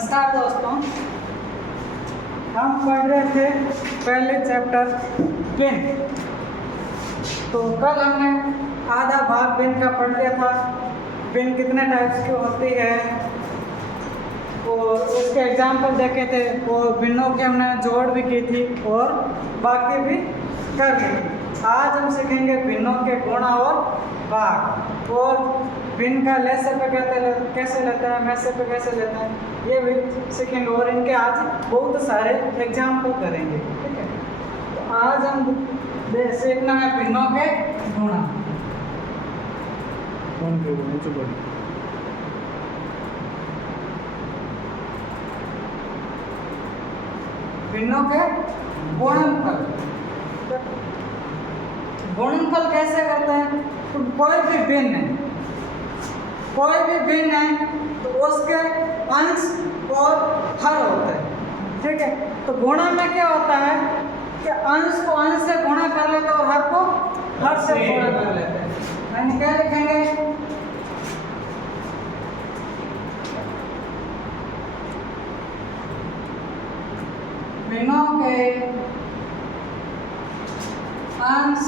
नमस्कार दोस्तों, हम पढ़ रहे थे पहले चैप्टर पिन। तो कल हमने आधा भाग पिन का पढ़ लिया था। पिन कितने टाइप्स की होती है और उसके एग्जाम्पल देखे थे और पिनों की हमने जोड़ भी की थी और बाकी भी कर ली थी। आज हम सीखेंगे पिनों के गुण और भाग और पिन का लेसे पे कैसे लेता है, मैसे पे कैसे लेता है, ये भी सीखेंगे और इनके आज बहुत सारे एग्जाम्पल करेंगे। ठीक है, तो आज हम सीखना है पिनों के गुण। पिनों के गुणनफल। गुणनफल कैसे करते हैं? तो कोई भी पिन है तो उसके अंश और हर होते हैं। ठीक है, तो गुणा में क्या होता है कि अंश को अंश से गुणा कर लेते हैं और हर को हर से गुणा कर लेते हैं। यानी क्या लिखेंगे? पिनों के अंश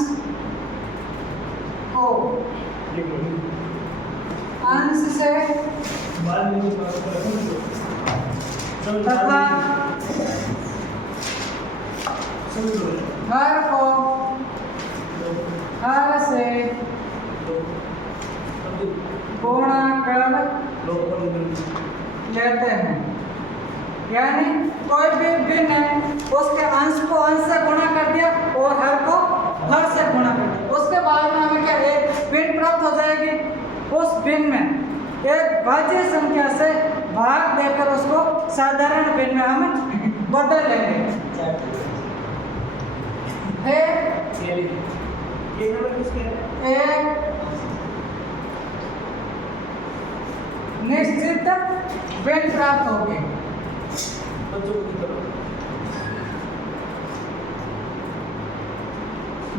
को अंश से तथा हर को हर से गुणा कर लेते हैं। यानी कोई भी पिन है उसके अंश को अंश से गुणा कर दिया और हर को हर से गुणा कर दिया। उसके बाद में हमें क्या एक पिन प्राप्त हो जाएगी। उस पिन में एक भाज्य संख्या से भाग देकर उसको साधारण पिन में हम बदल लेंगे। एक निश्चित पिन प्राप्त होगी।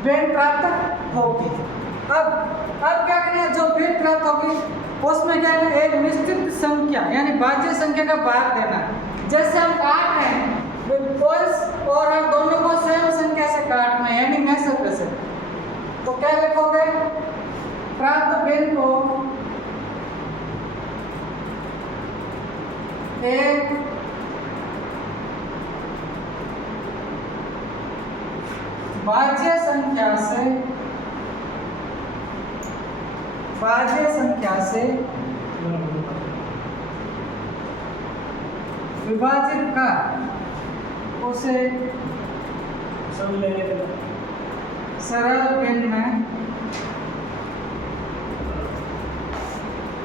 पिन प्राप्त होगी। अब क्या करना है? जो पिन प्राप्त होगी उसमें क्या है, एक निश्चित संख्या यानी भाज्य संख्या का भाग देना है। जैसे हम काट रहे हैं और हम दोनों को सेम संख्या से काटना है यानी मैसे से, तो क्या लिखोगे? प्राप्त पिन को एक भाज्य संख्या से विभाजित कर उसे सरल पिन में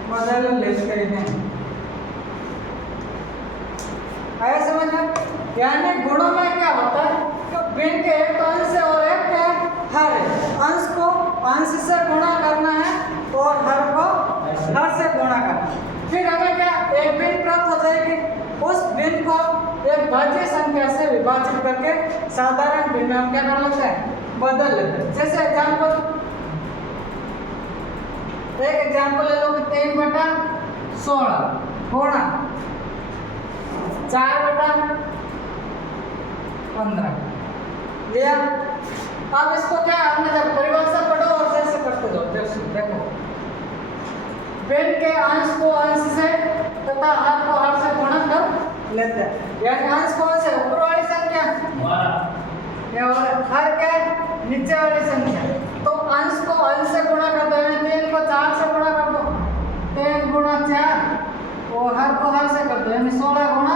बदल लेते हैं। आया समझ में? यानी गुणों में क्या होता है कि पिन के एक अंश है और एक क्या है, हर है। अंश को अंश से गुणा करना है और हर को हर से गुणा करना है। फिर हमें क्या एक पिन प्राप्त हो जाएगी। उस पिन को एक भाज्य संख्या से विभाजित करके साधारण पिन में हम क्या कर लेते हैं? बदल लेते हैं। जैसे एग्जाम्पल ले लो कि 3/16 गुणा 4/15 लिया। अब इसको क्या हमने जब परिभाषा पढ़ो और जैसे करते जाओ। देखो, पिन के अंश को अंश से तथा हर को हर से गुणा कर लेते हैं। यानी अंश को अंश से ऊपर वाली संख्या और हर के नीचे वाली संख्या। तो अंश को अंश से गुणा कर दो, यानी 3 को 4 से गुणा कर दो, 3 गुणा 4 और हर को हर से कर दो यानी 16 गुणा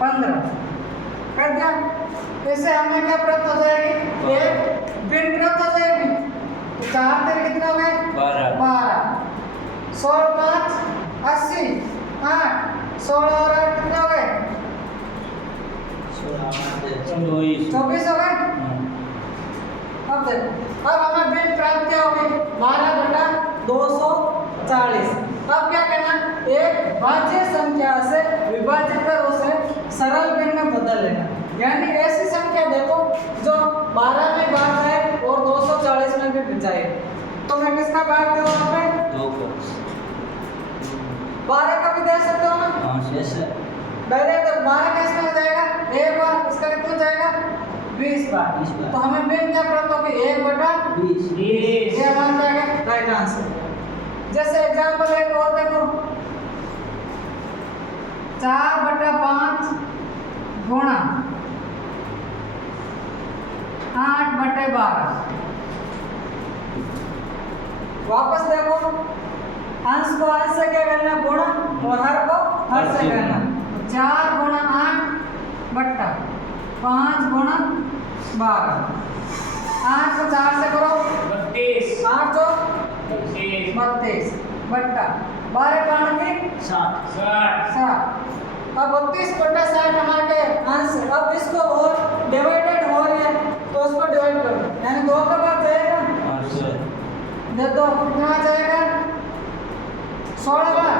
15 कर दिया। इससे हमें क्या प्राप्त हो जाएगी? एक पिन प्राप्त हो जाएगी। तो 4 तेरे कितने हो गए? 12। 16 5 80 8 16 और 8 कितने हो गए? 24 हो गए। अब देखो, अब हमें पिन प्राप्त क्या होगी? 12/240। अब क्या करना? एक भाज्य संख्या से विभाजित कर उसे सरल पिन में बदल लेना। यानी ऐसी संख्या देखो जो 12 में भाग जाए और 240 में भी जाए। तो मैं किसका भाग दूं वहां पे? 2 को 12 का भी दे सकते हो ना? हाँ, शेष है। डायरेक्ट 12 का इसमें आ जाएगा एक बार, इसका कितना जाएगा 20 बार। तो हमें बिन क्या प्राप्त होगी 1/20। ये हमारा जाएगा राइट आंसर। जैसे एग्जांपल एक और देखो 4/5 गुणा 8/12। वापस देखो अंश को अंश से क्या करना गुणा और हर को हर से करना। 4 गुणा 8 बट्टा 5 गुणा 12। 8 को 4 से करो 32। 8 को 32 बट्टा 12 की 60। 7। अब 32/60 हमारे अंश। अब इसको और डिवाइडेड हो रही है तो उसको डिवाइड करो, यानी 2 का भाग जाएगा दे दो कितना आ जाएगा 16 बार।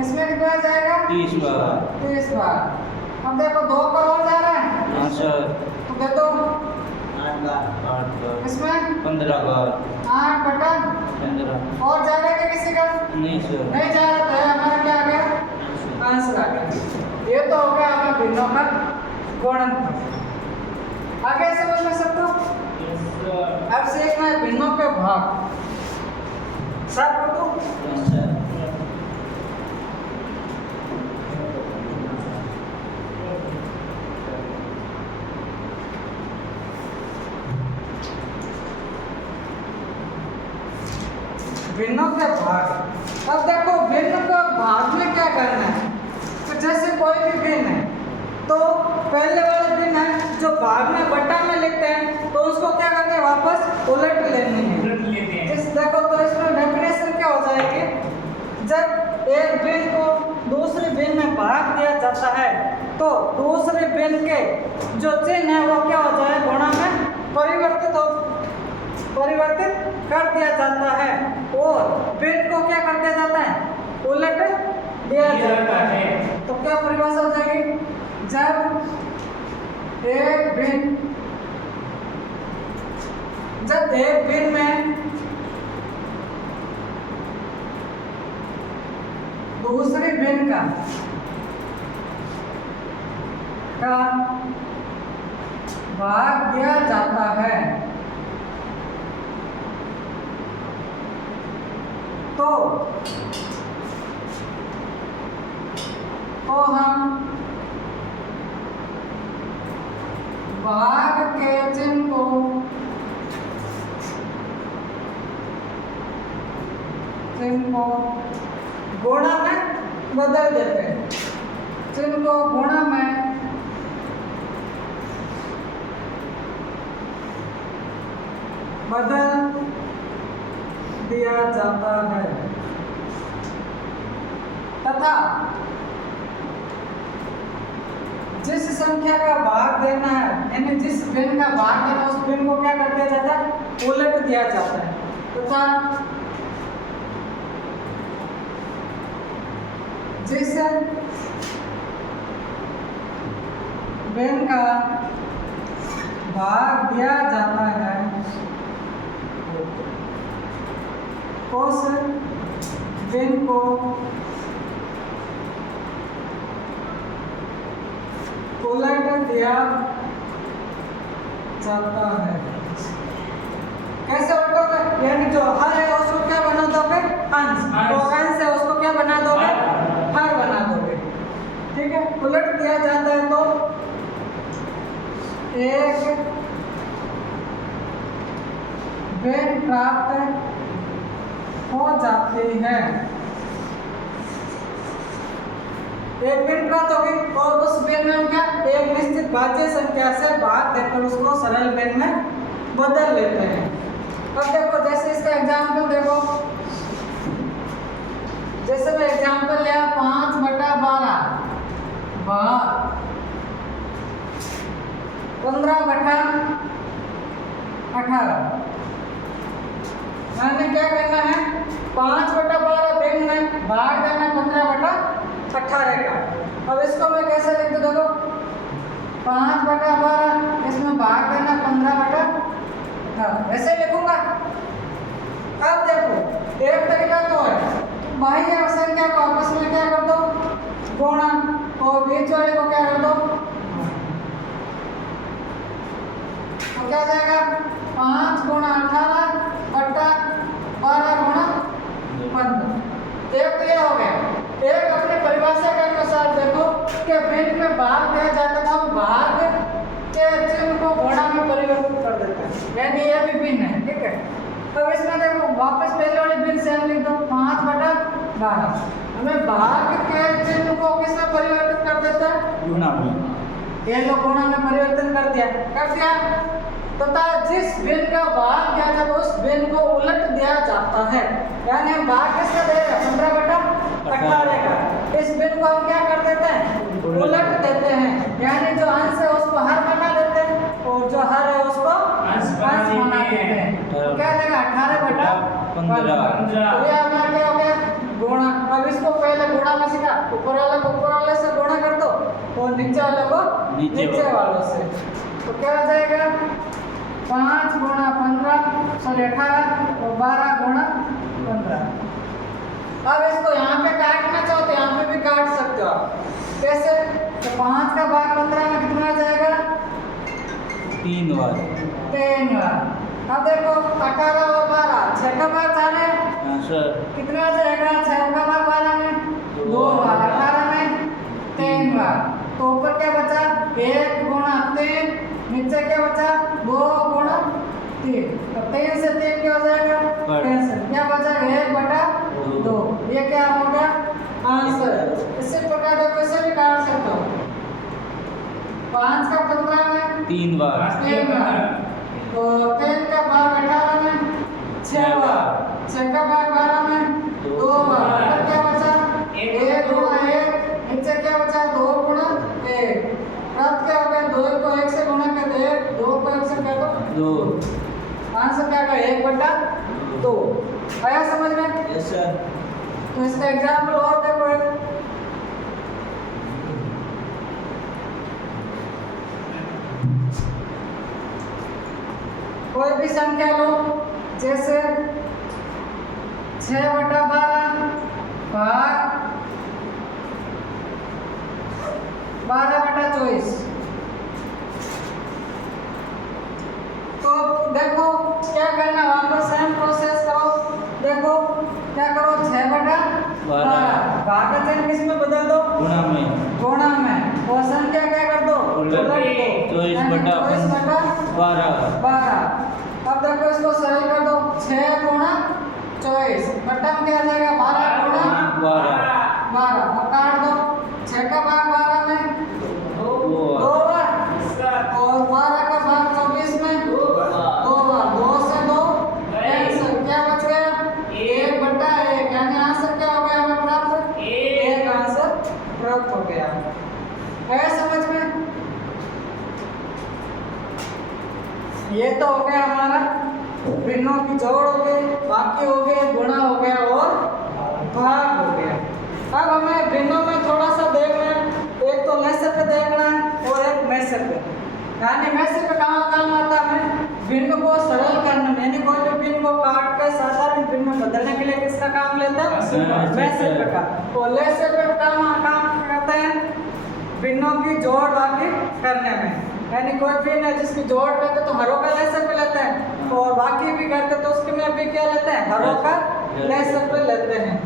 इसमें कितना आ जाएगा 30 बार। 30 बार। अब देखो 2 का और जा रहा है तो दे दो 8 बार। इसमें 15 बार। 8/15 और जा रहा है किसी का नहीं सर। नहीं जा रहा तो हमारा क्या आ गया आंसर आ गया। ये तो हो गया हमारा भिन्नों का गुणनफल। आगे समझ में सबको। अब सीखना है भिन्नों के भाग। सब को भिन्नों के भाग। अब देखो भिन्न को भाग में क्या करना है। तो जैसे कोई भी भिन्न है तो पहले वाला भिन्न है जो भाग में बट्टा में लिखते हैं तो उसको क्या करते हैं वापस उलट लेनी है। इस देखो तो इसमें डेफिनेशन क्या हो जाएगी, जब एक भिन्न को दूसरे भिन्न में भाग दिया जाता है तो दूसरे भिन्न के जो चिन्ह है वो क्या हो जाए गुणा में परिवर्तित कर दिया जाता है और भिन्न को क्या कर दिया जाता है उलट दिया जाता है। तो क्या परिभाषा हो जाएगी, जब एक भिन्न में दूसरे भिन्न का भाग दिया जाता है तो हम भाग के चिन्ह को गुणा में बदल देते हैं। चिन्ह को गुणा में बदल दिया जाता है तथा जिस संख्या का भाग देना है यानी जिस भिन्न का भाग देना उस भिन्न को क्या कर दिया जाता है उलट दिया जाता है तथा जिस भिन्न का भाग दिया जाता है उस भिन्न को उलट दिया जाता है। कैसे उलटोगे, यानी जो हर है उसको क्या बना दोगे अंश, तो अंश है उसको क्या बना दोगे हर बना दोगे। ठीक है, उलट दिया जाता है तो एक भिन्न प्राप्त हो जाती है। एक भिन्न प्राप्त होगी और उस भिन्न में क्या एक निश्चित भाज्य संख्या से भाग देकर उसको सरल भिन्न में बदल लेते हैं। अब देखो जैसे इसका एग्जाम्पल देखो, जैसे मैं एग्जाम्पल लिया 5/12 भाग 15/18। मैंने क्या करना है 5/12 भिन्न में भाग देना 15/18 का। अब इसको मैं कैसे लिख दूँ देखो 5/12 इसमें भाग देना 15/18 ऐसे लिखूंगा। अब देखो एक तरीका तो है बाह्य संख्या को आपस में क्या कर दो गुणा और बीच वाले को क्या कर दो, तो क्या जाएगा 5 गुणा 18 बटा 12 गुणा 15। एक तो ये हो गया। एक अपने परिभाषा के अनुसार देखो कि भिन्न में भाग दिया जाता था, हम भाग के चिन्ह को गुणा में परिवर्तित कर देते हैं, यानी ये भी भिन्न है। ठीक है, तो इसमें देखो वापस पहले वाले भिन्न से हम लिख दो 5 बटा 12। हमें भाग के चिन्ह को किसमें परिवर्तित कर देते हैं, गुणा में। ये लोग गुणा में परिवर्तन कर दिया तथा जिस भिन्न का भाग दिया जाता है उस भिन्न को उलट दिया जाता है, यानी हम भाग किसका दे रहे हैं 15 बटा 18 का, इस भिन्न को हम क्या कर देते हैं उलट देते हैं, यानी जो अंश है उसको हर बना देते हैं और जो हर है उसको अंश बना देते हैं। तो क्या देगा 18 बटा 15। तो ये हमारा क्या हो गया गुणा। अब इसको पहले गुणा में सीखा, ऊपर वाले से गुणा कर दो और नीचे वाले को नीचे वालों से, तो क्या हो जाएगा 5 गुणा 15 सॉरी 18 और 12 गुणा 15। अब इसको यहाँ पे काटना चाहो तो यहाँ पे भी काट सकते हो आप। कैसे, तो 5 का भाग 15 में कितना आ जाएगा 3 बार। 3 बार। अब देखो 18 और 12 6 का भाग 4 है, सर कितना आ जाएगा 6 का भाग 12 में 2 बार, 18 में 3 बार। तो ऊपर क्या बचा 1 गुणा 3, नीचे क्या बचा 2 गुणा 3, तो 3 से 3 क्या हो जाएगा कैंसिल, क्या बचा 1 बटा 2। ये क्या होगा आंसर। इसी प्रकार का कैसे भी काट सकते हो, 5 का 15 में 3 बार, 3 बार, तो 3 का भाग 18 में 6 बार, 6 का भाग 12 में 2 बार, फिर क्या बचा 1 गुणा 1, नीचे क्या बचा 2 गुणा 1, तब क्या होगा 2 को 1 से गुणा कर दे, 2 को 1 से कर दो 2, आंसर क्या होगा 1 बटा 2। आया समझ में? Yes sir. तो इसका एग्जाम्पल और देखो एक, कोई भी संख्या लो, जैसे 6 बटा 12 भाग 12 बटा 24। तो देखो क्या करना, वापस सेम प्रोसेस करो। देखो क्या करो 6 बटा 12 भाग का चिन्ह किस में बदल दो गुणा में। गुणा में, और संख्या क्या कर दो उलट दो। 24 बटा 12। अब देखो इसको सरल कर दो, 6 गुणा 24 बटा में क्या आ जाएगा 12 गुणा 12। अब काट दो, 6 का भाग 12 में 2 बार और 12 का भाग 24 में 2 बार, 2 से 2 कैंसिल, क्या बच गया 1 बटा 1, यानी आंसर क्या हो गया हमें प्राप्त 1 आंसर प्राप्त हो गया। है समझ में? ये तो हो गया हमारा भिन्नों की जोड़ हो गई, बाकी हो गए गुणा हो गया और भाग हो गया। अब हमें भिन्नों में थोड़ा सा देखना है, एक तो लेसर पे देखना है और एक मैसर पे। यानी मैसर पे कहाँ काम आता है हमें भिन्न को सरल करने में, यानी कोई भी भिन्न को काट कर साधारण भिन्न में बदलने के लिए किसका काम लेता है मैसर पे का। और लेसर पे काम करते हैं भिन्नों की जोड़ बाकी करने में, यानी कोई भिन्न है जिसकी जोड़ करते तो हरों का लेसर पे लेते हैं और बाकी भी करते तो उसके में भी क्या लेते हैं हरों का लेसर पे लेते हैं।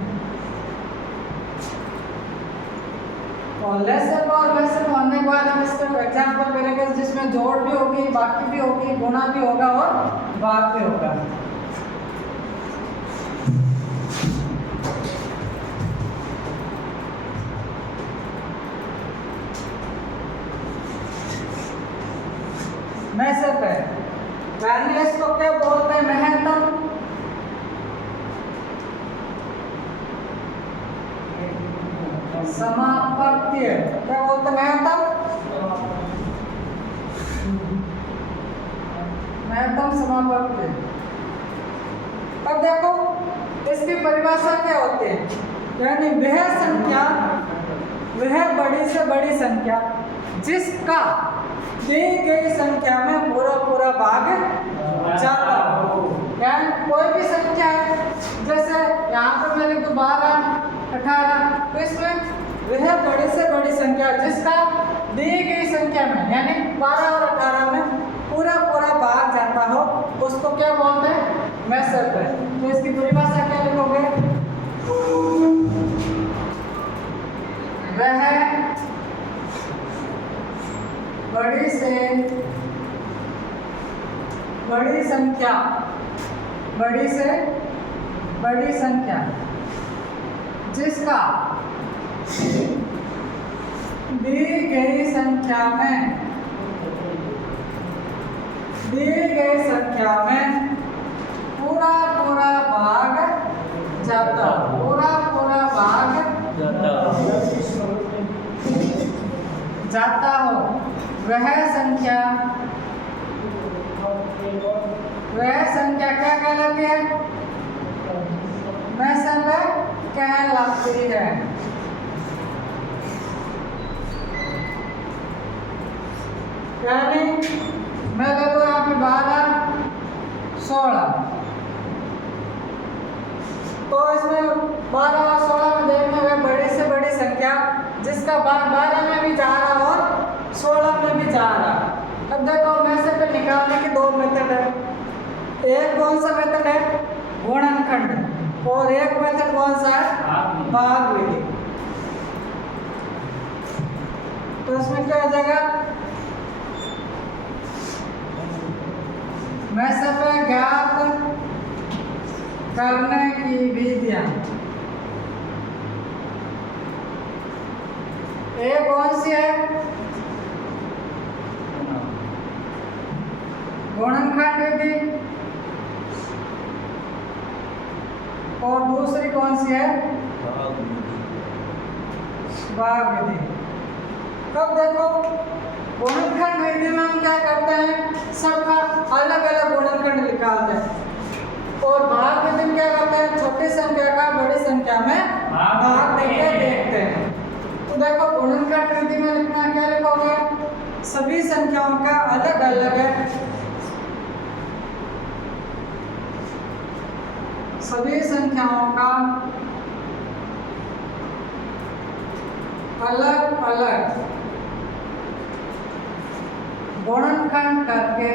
और लेसर और मैसर होने के बाद हम इसका एग्जांपल करेंगे जिसमें जोड़ भी होगी, बाकी भी होगी, गुणा भी होगा और भाग भी होगा। मैसर पे यानी इसको क्या बोलते हैं महत्तम, समापत्य, क्या बोलते हैं महत्तम समापत्य। अब देखो इसकी परिभाषा क्या होती है, यानी वह संख्या, वह बड़ी से बड़ी संख्या जिसका दी गई संख्या में पूरा भाग जाता हो। यानी कोई भी संख्या है, जैसे यहाँ पर मैं लिख दूं 12 18, तो इसमें वह बड़ी से बड़ी संख्या संख्या जिसका दी गई संख्या में यानी 12 और 18 में पूरा पूरा भाग जाता हो उसको क्या बोलते हैं? मैसर है। तो इसकी परिभाषा क्या लिखोगे? वह बड़ी से बड़ी संख्या जिसका दी गई संख्या में पूरा पूरा भाग जाता हो वह संख्या क्या कहलाती है? मैसर कहलाती है। यानी मैं ले लो यहाँ पे 12 16 तो इसमें 12 और 16 में देखना है बड़ी से बड़ी संख्या जिसका 12 में भी जा रहा और 16 में भी जा रहा। अब देखो मैसेज पे निकालने के दो मेथड है। एक कौन सा मेथड है? गुणनखंड। और एक मेथड कौन सा है? भाग विधि। तो इसमें क्या हो जाएगा? मैसेज पे ज्ञात करने की विधियां। एक कौन सी है? गुणनखंड विधि। और दूसरी कौन सी है? भाग विधि। अब देखो गुणनखंड विधि में हम क्या करते हैं? सबका अलग अलग गुणनखंड निकालते हैं। और भाग विधि में क्या करते हैं? छोटी संख्या का बड़ी संख्या में भाग देके देखते हैं। तो देखो गुणनखंड विधि में लिखना क्या लिखोगे? सभी संख्याओं का अलग अलग है। सभी संख्याओं का अलग अलग गुणनखंड करके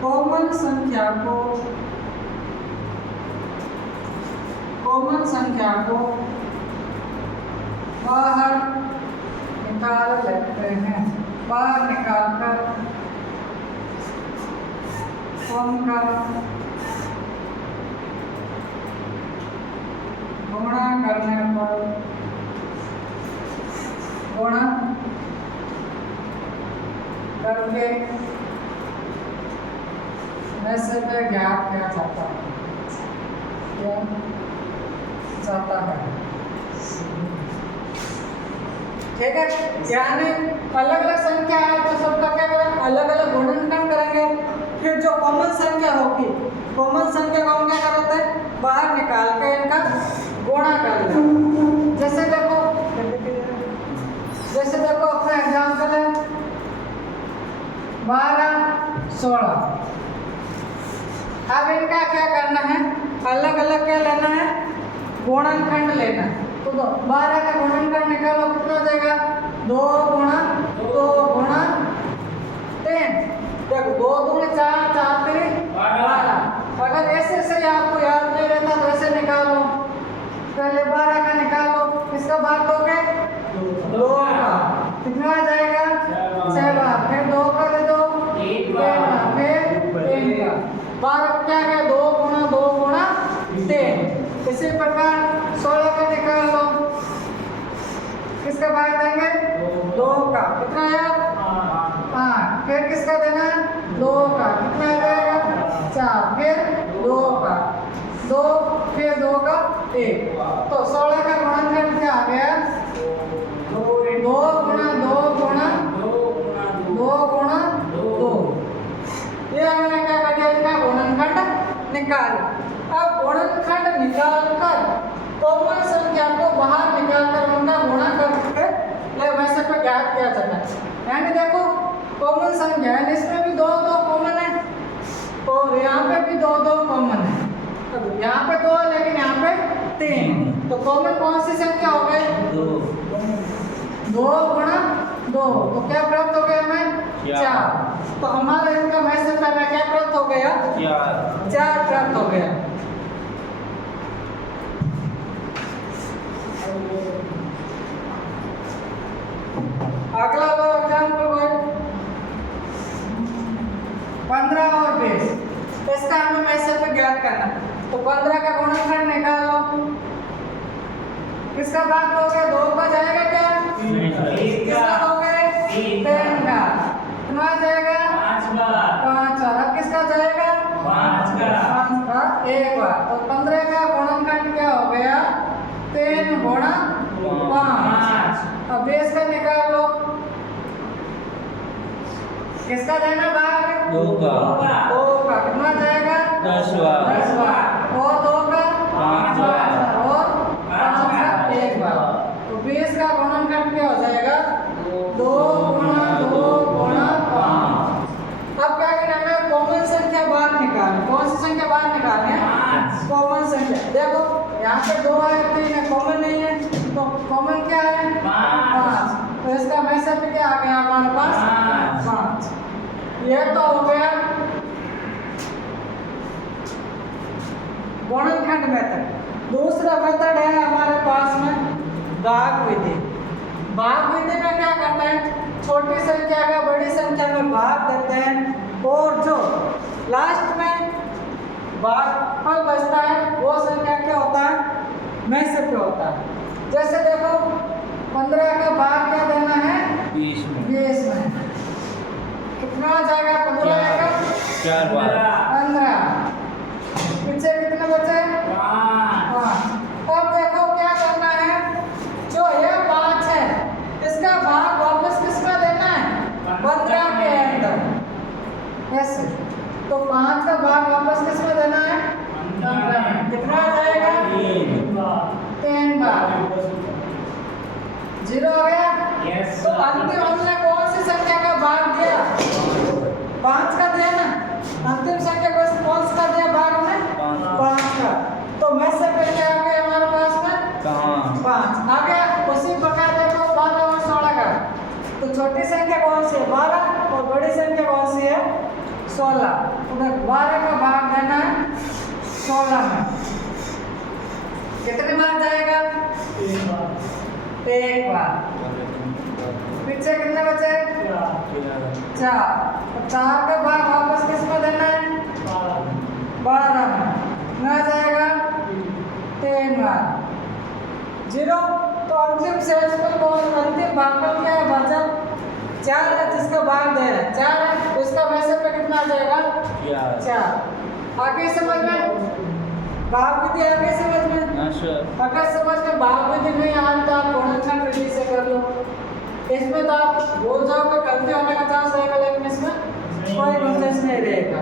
कॉमन संख्या को बाहर निकाल लेते हैं। बाहर निकालकर उनका गुणा करने पर गुणा करके मैसेज पे ज्ञात किया जाता है। ठीक है, यानी अलग अलग संख्या है तो सबका क्या करेंगे? अलग अलग गुणनखंड करेंगे। फिर जो कॉमन संख्या होगी, कॉमन संख्या को हम क्या करते हैं? बाहर निकाल के इनका गुणा कर लें। जैसे देखो अपना एग्जाम्पल है 12 16। अब इनका क्या करना है? अलग अलग क्या लेना है? गुणनखंड लेना है। तो 12 का गुणनखंड निकालो, कितना हो जाएगा? 2 गुणा 2 गुणा 3। देखो 2 दूनी 4 4 3 12। अगर ऐसे से आपको याद नहीं रहता तो ऐसे निकालो। पहले 12 का निकालो, किसका भाग दोगे? 2 का। कितना आ जाएगा? 7। फिर 2 का दे दो 3 का, फिर 3 का। 12 क्या है? 2 गुणा 2 गुणा 3। इसी प्रकार 16 का निकाल लो, किसका भाग देंगे? 2 का। कितना है? 8। फिर किसका देना? 2 का। कितना आ जाएगा? 4। फिर 2 का 2, फिर 2 का 1। तो 16 का गुणनखंड क्या आ गया? 2 गुणा 2 गुणा 2 गुणा 2। ये हमने क्या कर दिया? इनका गुणनखंड निकाल। अब गुणनखंड निकालकर कॉमन संख्या को बाहर निकालकर उनका गुणा करके वैसे पे ज्ञात किया जाता है। यानी देखो कॉमन संख्या है, इसमें भी 2 कॉमन है और यहाँ पे भी 2 कॉमन है। अब यहाँ पे 2 लेकिन 3। तो कॉमन कौन सी संख्या हो गई? 2 2 गुणा 2, तो क्या प्राप्त हो गया हमें? 4। तो हमारा इनका मैसेज में क्या प्राप्त हो गया? 4 प्राप्त हो गया। अगला लो एग्जाम्पल कोई 15 और 20, इसका हमें मैसेज में ज्ञात करना। तो 15 का गुणनखंड निकालो, किसका भाग दोगे? 2 का जाएगा क्या? किसका दोगे? 3 का। कितना जाएगा? 5 का। अब किसका जाएगा? 5 का 1 बार। तो 15 का गुणनखंड क्या हो गया? 3 गुणा 5। अब 20 का निकाल लो, किसका देना भाग? 2 का। 2 का। कितना जाएगा? 10 बार। 10 बार। और 2 का? 5 बार। और 5 का 1 बार। तो 20 का गुणनखंड क्या हो जाएगा? 2 गुणा 2 गुणा 5। अब क्या करना है? कॉमन संख्या बाहर निकालनी। कौन सी संख्या बाहर निकालनी है? कॉमन संख्या। देखो यहाँ पे 2 है, 3 है, कॉमन नहीं है, तो कॉमन क्या है? 5। तो इसका मैसेज क्या आ गया हमारे पास? 5। ये तो हो गया गुणनखंड मेथड। दूसरा मेथड है हमारे पास में भाग विधि। भाग विधि में क्या करते हैं? छोटी संख्या का बड़ी संख्या में भाग देते हैं, और जो लास्ट में भागफल बचता है वो संख्या क्या होता है? मैसेज पे होता है। जैसे देखो 15 का भाग क्या देना है? 20 में 20 में। कितना जाएगा? 15 का 4 बार। 15। पीछे कितने बचे? 5। अब देखो क्या करना है, जो ये 5 है इसका भाग वापस किसका देना है? 15 के अंदर। ऐसे तो 5 का भाग वापस किसमें देना है? 15 में। कितना जाएगा? 3 बार। 0 हो गया। तो अंतिम हमने कौन सी संख्या का भाग दिया? 5 का दिया ना। अंतिम संख्या को कौन सा दिया भाग में? 5 का। तो मैसेज पे क्या आ गया हमारे पास में? 5 आ गया। उसी प्रकार देखो 12 और 16 का। तो छोटी संख्या कौन सी है? 12, और बड़ी संख्या कौन सी है? 16। उधर 12 का भाग देना है 16 में। कितने बार जाएगा? 1 बार। पीछे कितने बचे? 4। तो 4 का भाग वापस किसमें देना है? 12 में। ना जाएगा 3 बार। 0। तो अंतिम शेषफल कौन? अंतिम भागफल क्या है? बचा 4 है, जिसका भाग दे रहा है 4 है, तो इसका मैसेज पे कितना आ जाएगा? 4। आगे समझ में? भाग विधि आगे समझ में? अगर समझ में भाग विधि नहीं आ तो आप गुणनखंड विधि से कर लो। इसमें तो आप भूल जाओगे, गलती होने का चांस रहेगा, लेकिन इसमें कोई गुंजाइश नहीं रहेगा।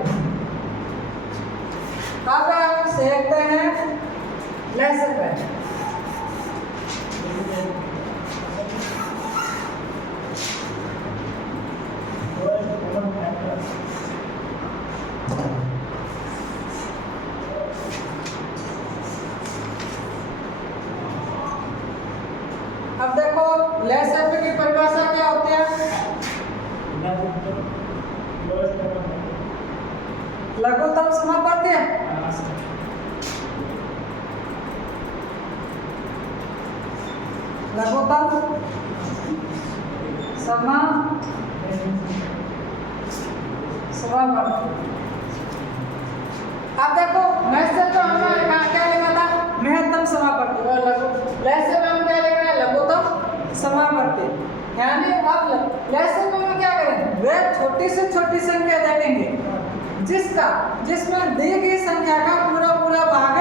अब हम सीखते हैं लेसन पे। अब देखो लेसन की परिभाषा क्या होती है? लघुत्तम समापत्ति। लघुत्तम समापत्ति। अब देखो मैसेज तो हमने क्या लिखा था? महत्तम समापत्ति। और लेसन में हम क्या लिख रहे हैं? लघुत्तम समापत्ति। यानी अब लेसन में हम क्या करेंगे? वे छोटी से छोटी संख्या देखेंगे जिसमें दी गई संख्या का पूरा भाग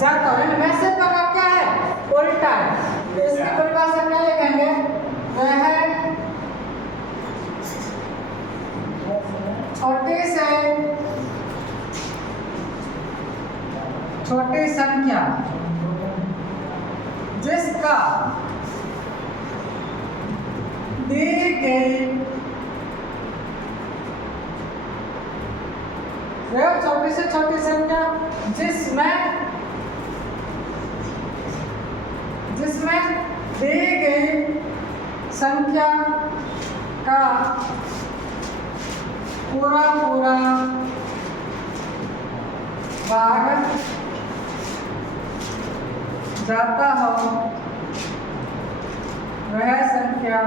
जाता है। मैसेज का क्या है? उल्टा है। तो इसकी परिभाषा क्या लिखेंगे? वह है छोटी से छोटी संख्या जिसका दी गई वह छोटी से छोटी संख्या जिसमें दी गई संख्या का पूरा भाग जाता हो वह संख्या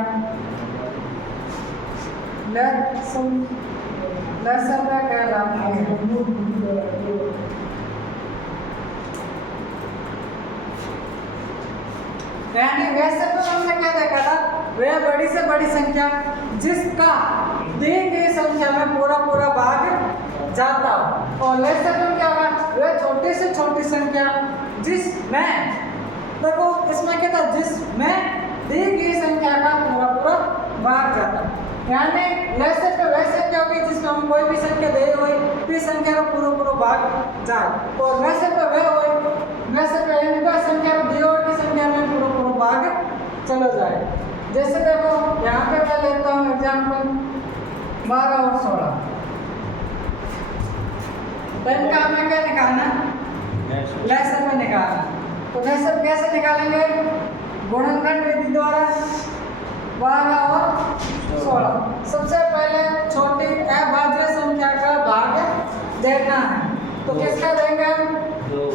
लसंख्या कहलाती है। यानी वैसे तो हमने क्या देखा था, वह बड़ी से बड़ी संख्या जिसका दी गई संख्या में पूरा भाग जाता हो, और लेसर में क्या होगा, वह छोटी से छोटी संख्या जिसमें, देखो इसमें क्या था, जिसमें दी गई संख्या का पूरा भाग जाता है। यानी लेसर पे वैसे क्या होगी जिसमें हम कोई भी संख्या दे हुई फिर संख्या का पूरा भाग जाए, और लेसर पे वह हुई वैसे पे इनका संख्या दी हुई की संख्या में पूरा भाग चला जाए। जैसे देखो यहाँ पे मैं लेता हूँ एग्जाम्पल 12 और 16, तो इनका हमें क्या निकालना, लेसर में निकालना। तो लेसर कैसे निकालेंगे, गुणनखंड विधि द्वारा 12 और 16। सबसे पहले छोटी अभाज्य संख्या का भाग देना है, तो किसका देंगे,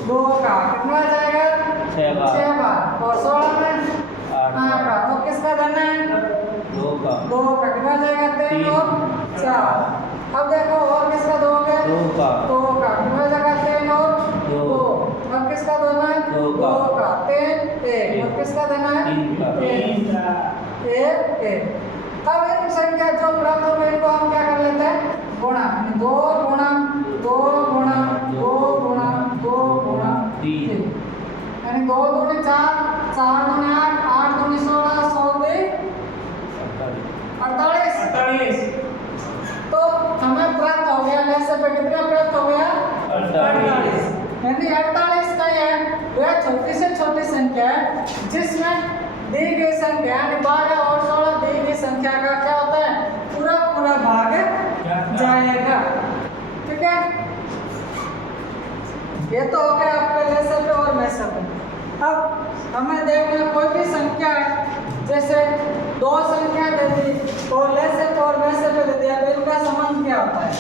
2 का, कितना आ जाएगा 6 बार, और 16 में 8 का, तो किसका देना है 2 का, कितना आ जाएगा 3 और 4। अब देखो और किसका दोगे, 2 का, कितना आ जाएगा 3 और 2। अब किसका देना है 2 का, 3 1, और किसका देना है 3 का, 1। अब इन संख्या जो प्राप्त हो गई इनको हम क्या कर लेते हैं, गुणा, 2 गुणा 2 गुणा 2 गुणा 2 गुणा 3, यानी 2 दूनी 4, 4 दूनी 8, 8 दूनी 16, 16 48। तो हमें प्राप्त हो गया, लेसर पे कितना प्राप्त हो गया 48। यानी 48 का है वह छोटी से छोटी संख्या है जिसमें दी गई संख्या यानी 12 और 16 दी गई संख्या का क्या होता है, पूरा भाग जाएगा। ठीक है, ये तो हो गया आपके लेसर पे और मेसर पे। अब हमें देखना कोई भी संख्या जैसे 2 संख्या दे दी और लेसर पे और मेसर पे दे दिया, तो इनका संबंध क्या होता है,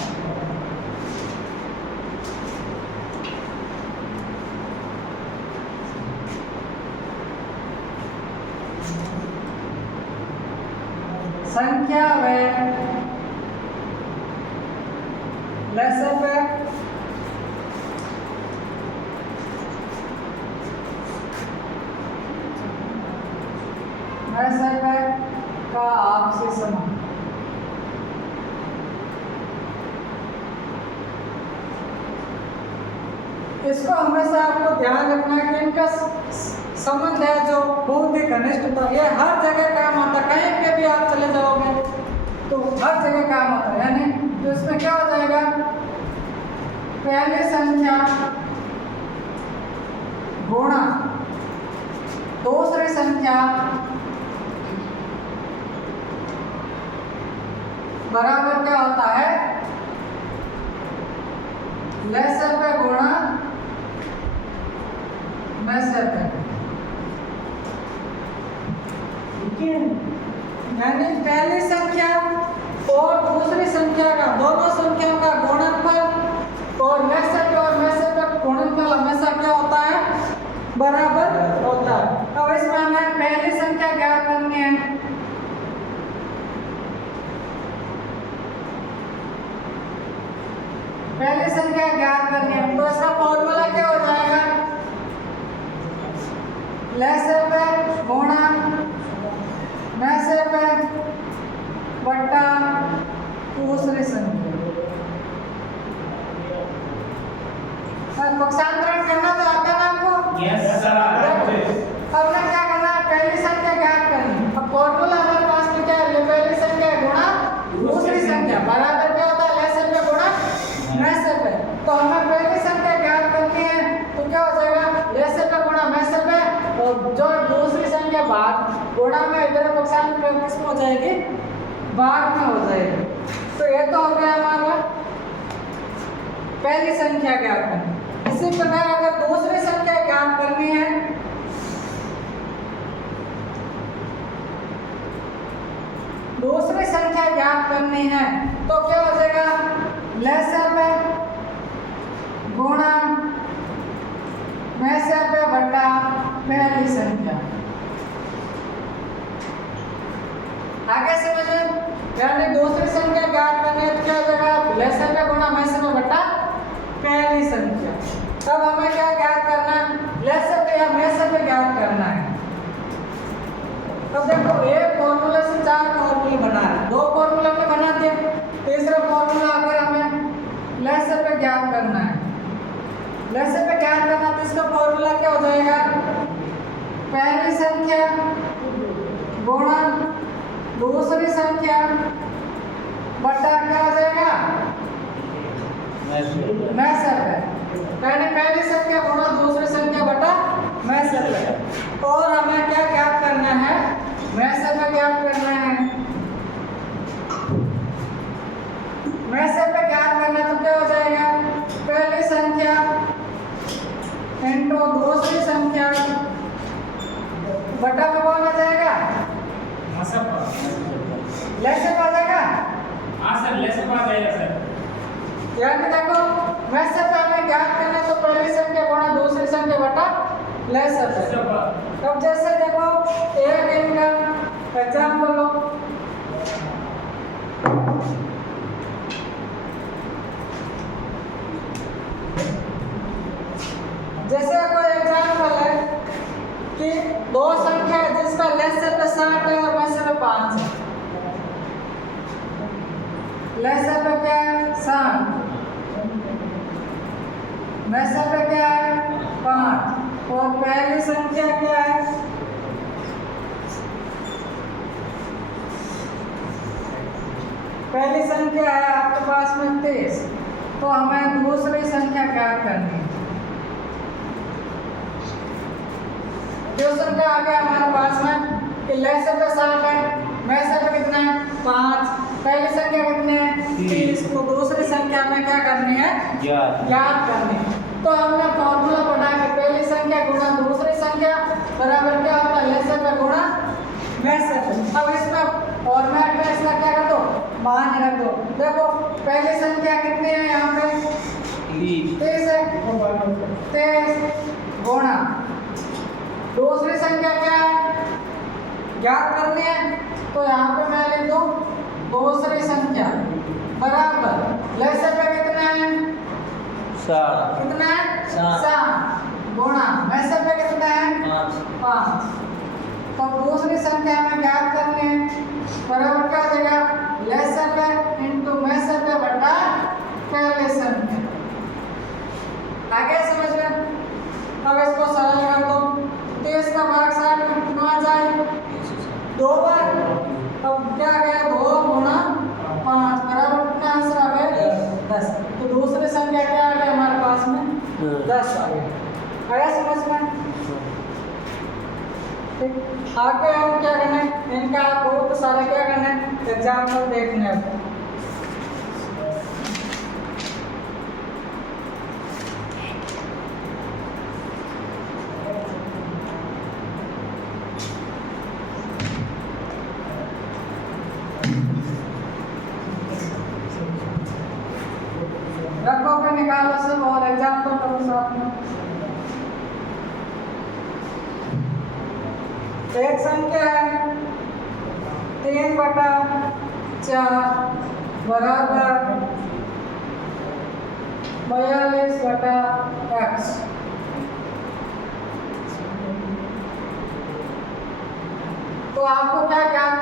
संख्या व लेसर पे मेसर पे का आपसी संबंध। इसको हमेशा आपको ध्यान रखना है कि इनका संबंध है जो बहुत ही घनिष्ठ होता है, ये हर जगह काम आता है, कहीं पे भी आप चले जाओगे तो हर जगह काम आता है। यानी तो इसमें क्या हो जाएगा, पहली संख्या गुणा दूसरी संख्या बराबर क्या होता है, लेसर पे गुणा मेसर पे। यानी पहली संख्या और दूसरी संख्या का, दोनों संख्याओं का गुणनफल और लेसर पे और मेसर पे गुणनफल हमेशा क्या होता है, बराबर होता है। अब इसमें हमें पहली संख्या ज्ञात करनी है, पहली संख्या ज्ञात करनी है, तो इसका फॉर्मूला क्या हो जाएगा, लेसर पे गुणा मेसर पे बट्टा दूसरी संख्या। पक्षांतरण करना तो आता है ना आपको, यस सर। अब ना क्या करना है, पहली संख्या ज्ञात करनी। अब फॉर्मूला हमारे पास में क्या है, पहली संख्या गुणा दूसरी संख्या बराबर क्या होता है, लेसर पे गुणा मेसर पे। तो हमें पहली संख्या ज्ञात करनी है, तो क्या हो जाएगा, लेसर पे गुणा मेसर पे, और जो दूसरी संख्या भाग गुणा में इधर पक्षांतरण किसमें हो जाएगी, भाग में हो जाएगी। तो ये तो हो गया हमारा पहली संख्या ज्ञात करनी। इसी प्रकार अगर दूसरी संख्या ज्ञात करनी है करनी है तो क्या हो जाएगा, लेसर पे गुणा मैसर पे बटा पहली संख्या। आगे समझे, यानी दूसरी संख्या ज्ञात करनी है तो क्या हो जाएगा, लेसर पे गुणा मैसर पे बटा पहली संख्या। तब हमें क्या ज्ञात करना है, लेसर पे या मैसर पे ज्ञात करना है। अब देखो एक फॉर्मूला से 4 फॉर्मूले बना है, 2 फॉर्मूला हमने बना दिए, तीसरा फॉर्मूला अगर हमें लेसर पे ज्ञात करना है, लेसर पे ज्ञात करना तो इसका फॉर्मूला क्या हो जाएगा, पहली संख्या गुणा दूसरी संख्या बटा क्या हो जाएगा, मैसर पे, यानी पहली संख्या गुणा दूसरी संख्या बटा मैसर पे। और हमें क्या ज्ञात करना है, मैसर पे ज्ञात करना है। मैसर पे ज्ञात करना तो क्या हो जाएगा, पहली संख्या इंटू दूसरी संख्या बटा में कौन आ जाएगा, लेसर आ जाएगा। हाँ सर, लेसर आ जाएगा सर। यानी देखो मैसर पे हमें ज्ञात करना है तो पहली संख्या गुणा दूसरी संख्या बटा लेसर पे। अब जैसे देखो एक इनका एग्जाम्पल लो, जैसे कोई एग्जाम्पल है कि 2 संख्या है जिसका लेसर पे 60 है और मैसर पे 5 है। लेसर पे क्या है 60, मैसर पे क्या है 5, और पहली संख्या क्या है, पहली संख्या है आपके पास में 23, तो हमें दूसरी संख्या क्या करनी है। जो संख्या आ गया हमारे पास में कि लेसर पे 60 है, मैसर पे कितना है 5, पहली संख्या कितनी है 30, तो दूसरी संख्या में क्या करनी है, ज्ञात करनी है। तो हमने फॉर्मूला पढ़ा कि पहली संख्या गुणा दूसरी संख्या बराबर क्या होता है, लेसर पे गुणा मैसर पे। अब इसमें फॉर्मेट में इसका क्या कर दो, मान रख दो। देखो पहली संख्या कितनी है यहाँ पे 30 है, 23 गुणा दूसरी संख्या क्या है, ज्ञात करनी है, तो यहाँ पे मैं लिख दूं दूसरी संख्या बराबर लेसर पे कितना है 7 कितना है 7 गुणा मैसर पे कितना है 5। तो दूसरी संख्या में ज्ञात करनी है बराबर क्या हो जाएगा, लेसर पे इंटू मैसर पे बटा पहली संख्या। आगे समझ में। अब इसको सरल कर दो, 23 का भाग 60 में कितना आ जाए 2 बार। अब क्या गया 2 गुणा 5 बराबर कितना आंसर आ गया 10। तो दूसरी संख्या क्या आ गई हमारे पास में 10 आ गई। आया समझ में। ठीक, आगे हम क्या करना है, इनका बहुत सारा क्या करना है एग्जाम्पल देखने हैं। रखो पे निकालो सब और एग्जाम्पल करो साथ में। एक संख्या है 3/4 बराबर 42/x। तो आपको क्या ज्ञात करना